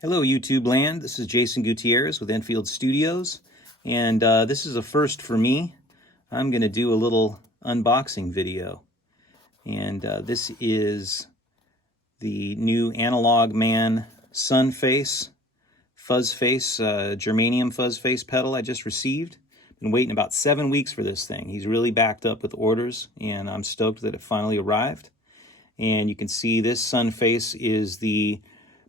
Hello YouTube land, this is Jason Gutierrez with Enfield Studios, and this is a first for me. I'm going to do a little unboxing video, and this is the new Analogman Sunface Fuzz Face, Germanium Fuzz Face pedal I just received. Been waiting about 7 weeks for this thing. He's really backed up with orders, and I'm stoked that it finally arrived. And you can see this Sunface is the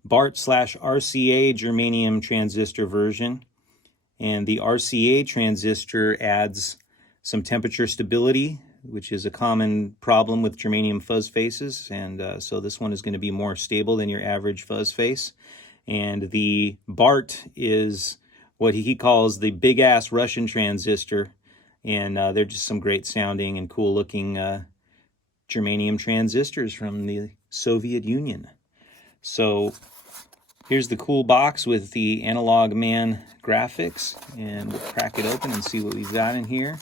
BART/RCA Germanium transistor version, and the RCA transistor adds some temperature stability, which is a common problem with germanium fuzz faces, and so this one is going to be more stable than your average fuzz face. And the BART is what he calls the big-ass Russian transistor, and they're just some great sounding and cool-looking germanium transistors from the Soviet Union. So here's the cool box with the Analogman graphics, and we'll crack it open and see what we've got in here.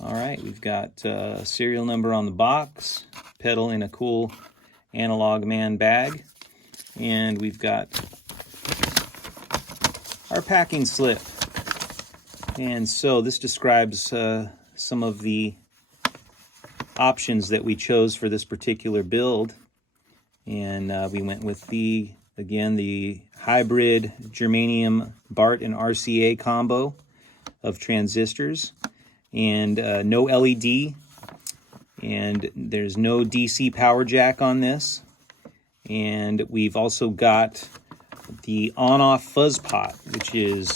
All right, we've got a serial number on the box, pedal in a cool Analogman bag, and we've got our packing slip. And so this describes some of the options that we chose for this particular build. And we went with the hybrid germanium BART and RCA combo of transistors, and no LED, and there's no DC power jack on this. And we've also got the on-off fuzz pot, which is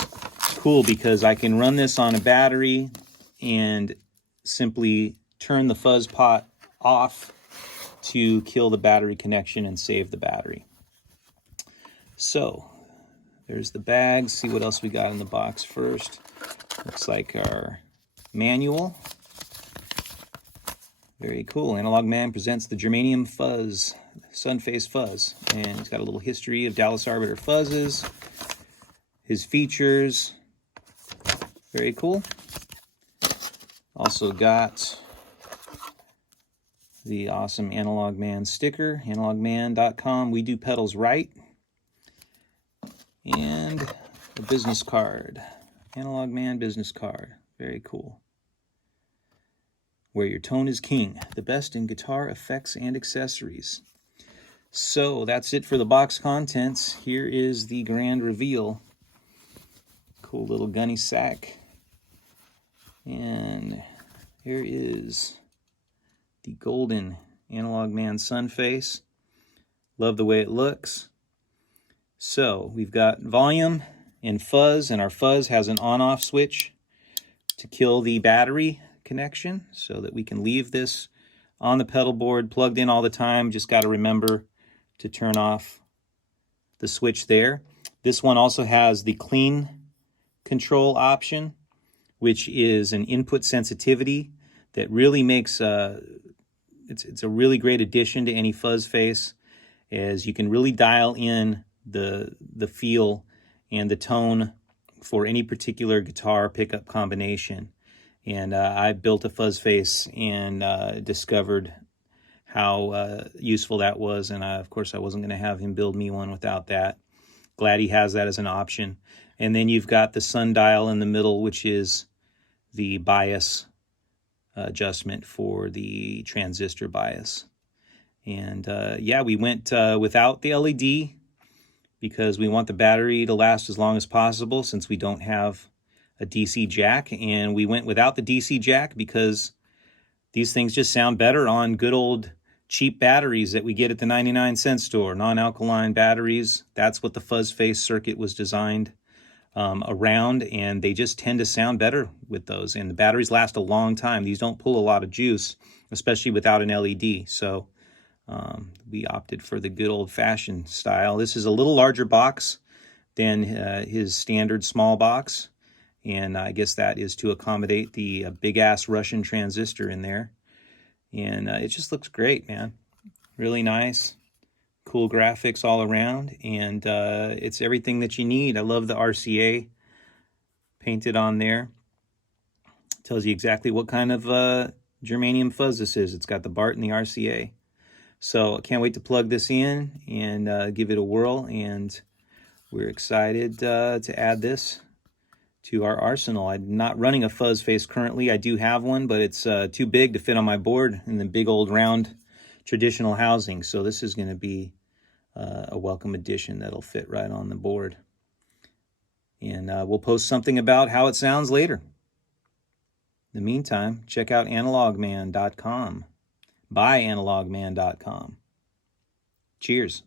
cool because I can run this on a battery and simply turn the fuzz pot off to kill the battery connection and save the battery. So there's the bag. See what else we got in the box first. Looks like our manual. Very cool. Analogman presents the Germanium Fuzz, Sunface Fuzz. And it's got a little history of Dallas Arbiter fuzzes, his features. Very cool. Also got the awesome Analogman sticker, analogman.com, we do pedals right. And the business card, Analogman business card, very cool. Where your tone is king, the best in guitar effects and accessories. So that's it for the box contents. Here is the grand reveal. Cool little gunny sack. And here is the golden Analogman Sunface. Love the way it looks. So we've got volume and fuzz, and our fuzz has an on-off switch to kill the battery connection so that we can leave this on the pedal board plugged in all the time. Just got to remember to turn off the switch there. This one also has the clean control option, which is an input sensitivity that really makes it's a really great addition to any fuzz face, as you can really dial in the feel and the tone for any particular guitar pickup combination. And I built a fuzz face and discovered how useful that was, and of course I wasn't going to have him build me one without that. Glad he has that as an option. And then you've got the sundial in the middle, which is the bias adjustment for the transistor bias. And yeah, we went without the LED because we want the battery to last as long as possible since we don't have a DC jack. And we went without the DC jack because these things just sound better on good old cheap batteries that we get at the 99-cent store, non-alkaline batteries. That's what the fuzz face circuit was designed around, and they just tend to sound better with those, and the batteries last a long time. These don't pull a lot of juice, especially without an LED. So we opted for the good old-fashioned style. This is a little larger box than his standard small box, and I guess that is to accommodate the big-ass Russian transistor in there. And it just looks great, man. Really nice. Cool graphics all around, and it's everything that you need. I love the RCA painted on there. Tells you exactly what kind of germanium fuzz this is. It's got the BART and the RCA. So I can't wait to plug this in and give it a whirl and we're excited to add this to our arsenal. I'm not running a fuzz face currently. I do have one, but it's too big to fit on my board in the big old round traditional housing. So this is going to be a welcome addition that'll fit right on the board. And we'll post something about how it sounds later. In the meantime, check out analogman.com. Buy analogman.com. Cheers.